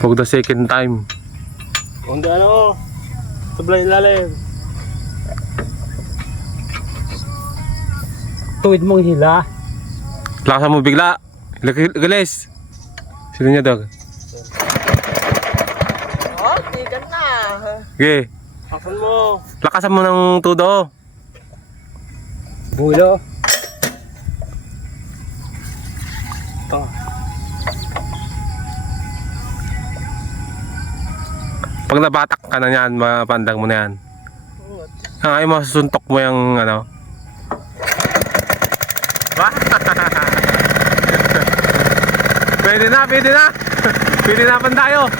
For the second time. Kung ano, sablay ilalim. Tuwid mong hila. Lakasan mo bigla. Galis. Sino niya dog? Oh, tigan na. Okay. Lakasan mo. Lakasan mo ng tudo. Bulo. Ito. Pag nabatak ka na yan, mapandang mo na yan. Ay, masusuntok mo yung ano. Pwede na, pwede na. Pwede na pan tayo.